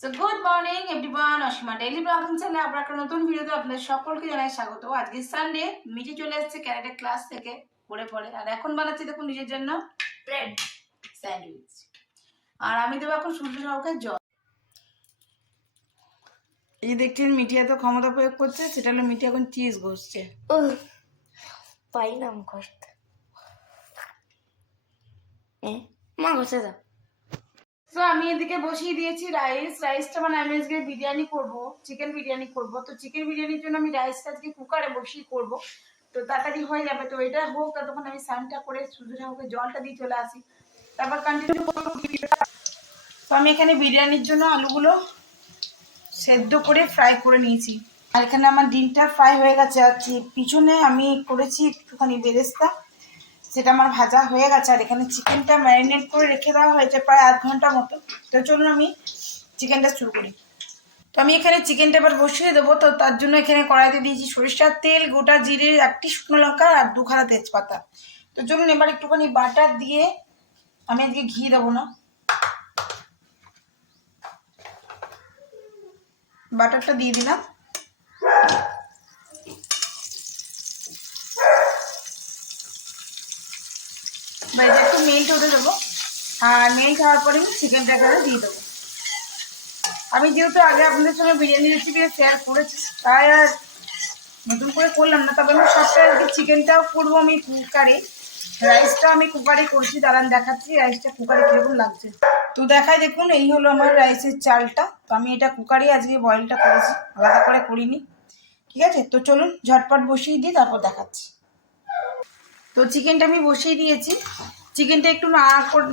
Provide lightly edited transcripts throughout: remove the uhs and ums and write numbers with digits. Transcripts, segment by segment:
So good morning everyone, Asima daily blogging চ্যানেলে আবার একটা নতুন ভিডিওতে আপনাদের সকলকে জানাই স্বাগত। আজকে সানডে, মিটি চলে এসেছে ক্যারাটে ক্লাস থেকে পড়ে আর এখন বানাচ্ছি দেখুন নিজের জন্য ব্রেড স্যান্ডউইচ। আর আমি দেবো এখন সূর্য সহকারে জল। এই দেখছেন মিটি এত ক্ষমতা প্রয়োগ করছে, সেটা হলো মিটি এখন চিজ ঘষছে। পাইলাম কষ্ট মা ঘষে দাও। তো আমি এদিকে বসিয়ে দিয়েছি রাইসটা মানে আমি আজকে বিরিয়ানি করব, চিকেন বিরিয়ানি করব। তো চিকেন বিরিয়ানির জন্য আমি রাইসটা আজকে কুকারে বসিয়ে করব, তো তাড়াতাড়ি হয়ে যাবে। তো এটা হোক, ততক্ষণ আমি স্নানটা করে সূর্য ঠাকুরকে জলটা দিয়ে চলে আসি, তারপর কন্টিনিউ করবো। তো আমি এখানে বিরিয়ানির জন্য আলুগুলো সেদ্ধ করে ফ্রাই করে নিয়েছি, আর এখানে আমার ডিমটা ফ্রাই হয়ে গেছে। আর পিছনে আমি করেছি একটুখানি বেরেস্তা, সেটা আমার ভাজা হয়ে গেছে। আর এখানে চিকেনটা ম্যারিনেট করে রেখে দেওয়া হয়েছে প্রায় আধ ঘন্টা মতো। তো চলুন আমি চিকেনটা শুরু করি। তো আমি এখানে চিকেনটা এবার বসিয়ে দেবো। তো তার জন্য এখানে কড়াইতে দিয়েছি সরিষার তেল, গোটা জিরে, 1টি শুকনো লঙ্কা আর 2খানা তেজপাতা। তো চলুন এবার একটুখানি বাটার দিয়ে, আমি আজকে ঘি দেবো না, বাটারটা দিয়ে দিলাম। বা এটা একটু মেল্ট হতে দেবো, আর মেল্ট হওয়ার পরে চিকেনটা এখানে দিয়ে দেবো। আমি যেহেতু আগে আপনাদের সঙ্গে বিরিয়ানি রেসিপি শেয়ার করেছি, তাই আর নতুন করে করলাম না। তবে আমি সবটা চিকেনটাও করবো আমি কুকারে, রাইসটা আমি কুকারে করছি। দাঁড়ান দেখাচ্ছি রাইসটা কুকারে কিরকম লাগছে। তো দেখাই, দেখুন এই হলো আমার রাইসের চালটা। তো আমি এটা কুকারে আজকে বয়েলটা করেছি, আলাদা করে করিনি। ঠিক আছে, তো চলুন ঝটপট বসিয়ে দিই, তারপর দেখাচ্ছি। তো চিকেনটা আমি বসিয়ে দিয়েছি। চিকেনটা একটু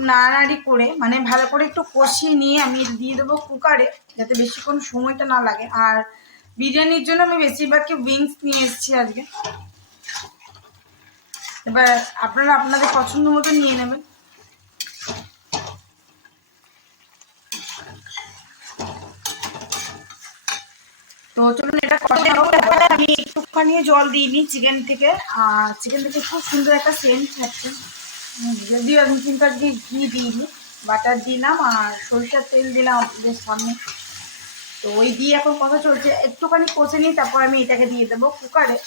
নাড়ানাড়ি করে মানে ভালো করে একটু কষিয়ে নিয়ে আমি দিয়ে দেবো কুকারে, যাতে বেশিক্ষণ সময়টা না লাগে। আর বিরিয়ানির জন্য আমি বেশিরভাগই উইংস নিয়ে এসেছি আজকে। এবার আপনারা আপনাদের পছন্দ মতো নিয়ে নেবেন। তো চলুন এটা আমি একটুখানি জল দিইনি চিকেন থেকে, আর চিকেন থেকে খুব সুন্দর একটা সেন্ট থাকছে। যদিও আমি কিন্তু আজকে ঘি দিইনি, বাটার দিলাম আর সরিষার তেল দিলাম আপনাদের সামনে। তো ওই দিয়ে এখন কথা চলছে, একটুখানি কষে নিই, তারপর আমি এটাকে দিয়ে দেবো কুকারে।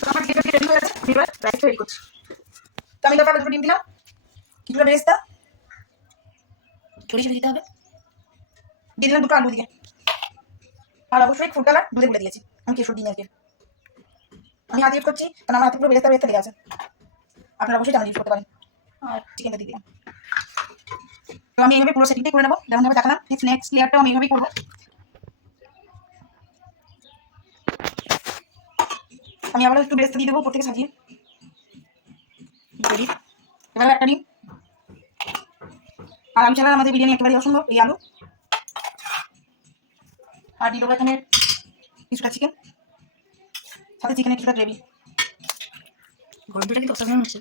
তো আমার ডিমটা রেডি হয়ে গেছে, আমি এবার রাইসটা রেডি করছি। তো আমি তারপর দুটো ডিম দিলাম, কিছুটা বেরেস্তা ছড়িয়ে দিতে হবে, দিয়ে দিলাম 2টো আলু দিয়ে। আর অবশ্যই ফুড কালার দুধে গুলে দিয়েছি, আমি কেশর দিই আজকে। আমি হাত ইউজ করছি কারণ আমার হাতে পুরো বেরেস্তা লেগে আছে, আপনারা অবশ্যই জানা ইউজ করতে পারেন। আর চিকেনটা দিয়ে দিলাম। তো আমি এইভাবে পুরো সেটিংটাই করে নেবো, যেমনভাবে দেখালাম ঠিক নেক্সট লেয়ারটাও আমি এইভাবেই করবো। আমি আবার একটু বেরেস্তা দিয়ে দেবো উপর থেকে সাজিয়ে। এবার একটা ডিম, আর আমি ছাড়া আমাদের বিরিয়ানি একেবারে অসম্ভব এই আলু। আর দিয়ে দেবো এখানে কিছুটা চিকেন, সাথে চিকেনের কিছুটা গ্রেভি। গন্ধটা কিন্তু অসাধারণ হচ্ছে।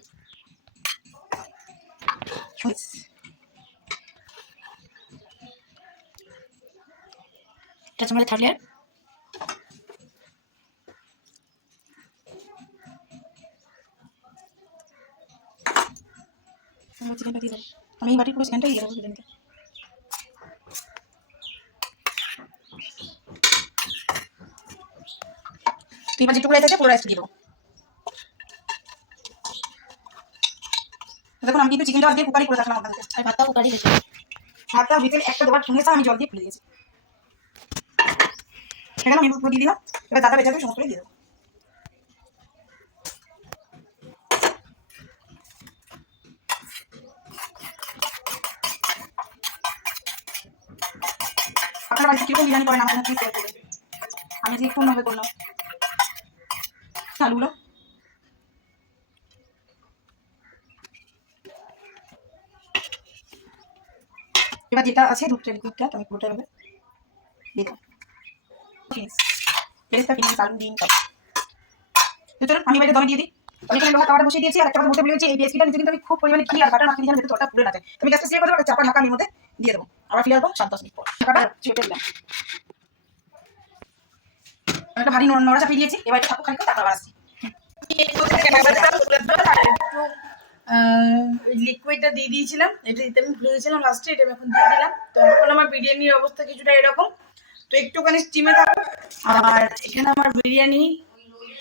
এটা আমাদের থার্ড লেয়ার। চিকেনটা দিয়ে দেবো, আমি এই বাটির পুরো চিকেনটা দিয়ে দেবো বিরিয়ানিতে। তো এবার যেটুকু রাইস আছে পুরো রাইসটা দিয়ে দেবো। দেখুন আমি কিন্তু চিকেনটা আজকে কুকারি করে রাখলাম আপনাদের, আর ভাতটাও কুকারই হয়েছে। ভাতটা ভিতরে একটা দেওয়ার সঙ্গে আমি জল দিয়ে ফুলে দিয়েছি। সেখানে আমি পুরো দিয়ে দিলাম। এবার দাদা বেঁচে সমস্ত দিয়ে দেবো। আপনারা বাড়িতে কিরকম বিরিয়ানি করেন আমার শেয়ার করবেন। আমি আজকে কোনভাবে করলাম আলুগুলো। এবার যেটা আছে দুধটা আমি পুরোটা এভাবে দিলাম। বেরেস্তা ফিনিশ আলু ডিম সব। তো চলুন আমি বাইরে দমে দিয়ে দিই। আমি এখানে লোহা তাওয়াটা বসিয়ে দিয়েছি, আর একটা কথা বলতে ভুলেছি, এই রেসিপিটা নিচে কিন্তু আমি খুব পরিমাণে ঘি আর বাটার মাখিয়ে দিলাম যাতে তরকারিটা পুড়ে না যায়। তুমি গ্যাসটা সিম করে দেবো, চাপা ঢাকা আমি মধ্যে দিয়ে দেবো। আবার ফিরে আসবো 7-10 মিনিট পর। ঢাকাটা চেপে দিলাম। একটা ভারী নোড়া চাপিয়ে দিয়েছি, এবার ঠাকুর খানিক তারপর আসছি। লিকুইডটা দিয়ে দিয়েছিলাম, এটা দিতে আমি ভুলে গেছিলাম লাস্টে, এটা আমি এখন দিয়ে দিলাম। তো এখন আমার বিরিয়ানির অবস্থা কিছুটা এরকম, তো একটুখানি স্টিমে থাকো। আর এখানে আমার বিরিয়ানি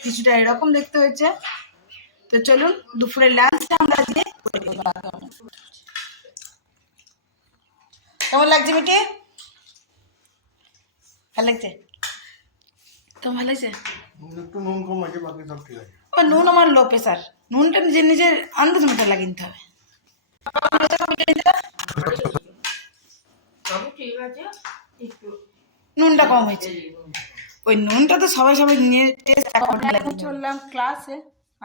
কিছুটা এরকম দেখতে হয়েছে। তো চলুন দুপুরের লাঞ্চটা আমরা আজকে কেমন লাগছে মিটি? ভালো লাগছে? কেমন ভালো লাগছে? একটু নুন কম আছে, বাকি সব ঠিক আছে। ও নুন আমার লো প্রেশার, নুনটা নিজের নিজের আন্দাজ মতো লাগিয়ে নিতে হবে। নুনটা কম হয়েছে, ওই নুনটা তো সবাই সবাই নিয়ে টেস্ট এখন চললাম ক্লাসে,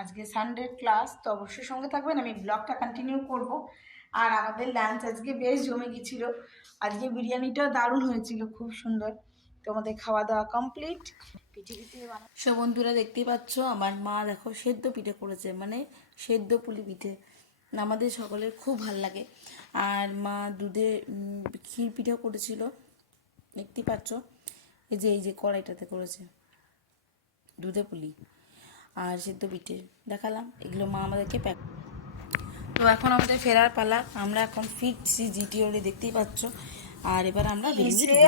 আজকে সানডে ক্লাস, তো অবশ্যই সঙ্গে থাকবেন, আমি ব্লগটা কন্টিনিউ করব। আর আমাদের লাঞ্চ আজকে বেশ জমে গেছিল, আজকে বিরিয়ানিটা দারুণ হয়েছিল, খুব সুন্দর। তো আমাদের খাওয়া দাওয়া কমপ্লিট। সব বন্ধুরা দেখতেই পাচ্ছ, আমার মা দেখো সেদ্ধ পিঠে করেছে, মানে সেদ্ধ পুলি পিঠে, আমাদের সকলের খুব ভাল লাগে। আর মা দুধে ক্ষীর পিঠা করেছিল, দেখতেই পাচ্ছ, এই যে কড়াইটাতে করেছে দুধে পুলি আর সেদ্ধ পিঠে দেখালাম, এগুলো মা আমাদেরকে প্যাক। তো এখন আমাদের ফেরার পালা, আমরা এখন ফিরছি জিটি রোডে, দেখতেই পাচ্ছ। আর এবার আমরা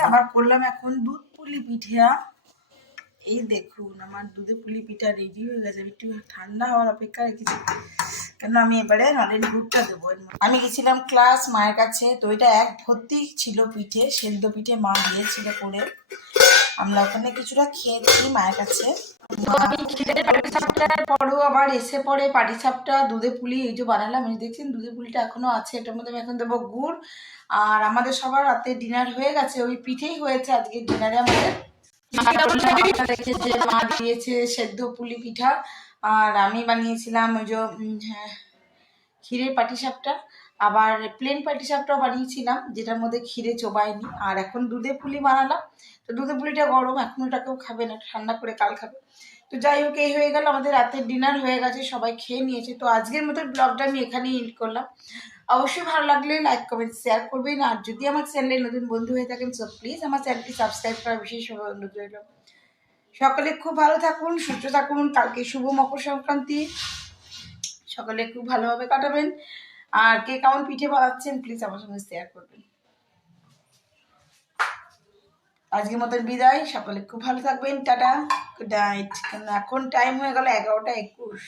আবার করলাম এখন দুধ পুলি পিঠা। এই দেখুন আমার দুধে পুলি পিঠা রেডি হয়ে গেছে, একটু ঠান্ডা হওয়ার অপেক্ষা রেখেছি, কেন আমি এবারে নলেন গুড়টা দেবো। আমি গেছিলাম ক্লাস মায়ের কাছে, তো এটা এক ভর্তি ছিল পিঠে, সেদ্ধ পিঠে মা দিয়েছিল করে, আমরা ওখানে কিছুটা খেয়েছি মায়ের কাছে। পরেও আবার এসে পরে পাটিসাপটা দুধে পুলি এই যে বানালাম, এই দেখছেন দুধে পুলিটা এখনো আছে, এটার মধ্যে আমি এখন দেবো গুড়। আর আমাদের সবার রাতে ডিনার হয়ে গেছে, ওই পিঠেই হয়েছে আজকে ডিনারে আমাদের। যে মা দিয়েছে সেদ্ধ পুলি পিঠা, আর আমি বানিয়েছিলাম ওই যে ক্ষীরের পাটিসাপটা, আবার প্লেন পাটিসাপটাও বানিয়েছিলাম যেটার মধ্যে ক্ষীরে চোবায়নি। আর এখন দুধে পুলি বানালাম, তো দুধে পুলিটা গরম, এখন ওটা কেউ খাবে না, ঠান্ডা করে কাল খাবে। তো যাই হোক, এই হয়ে গেল আমাদের রাতের ডিনার হয়ে গেছে, সবাই খেয়ে নিয়েছে। তো আজকের মতো ব্লগটা আমি এখানেই এন্ড করলাম। অবশ্যই ভালো লাগলে লাইক কমেন্ট শেয়ার করবেন, আর যদি আমার চ্যানেলে নতুন বন্ধু হয়ে থাকেন সো প্লিজ আমার চ্যানেলটি সাবস্ক্রাইব করার বিশেষভাবে অনুরোধ রইল। সকলে খুব ভালো থাকুন, সুস্থ থাকুন, কালকে শুভ মকর সংক্রান্তি, সকলে খুব ভালোভাবে কাটাবেন। আর কে কেমন পিঠে বানাচ্ছেন প্লিজ আমার সঙ্গে শেয়ার করবেন। আজকের মতো বিদায়, সকলে খুব ভালো থাকবেন, টাটা, গুড নাইট। এখন টাইম হয়ে গেল 11টা 21।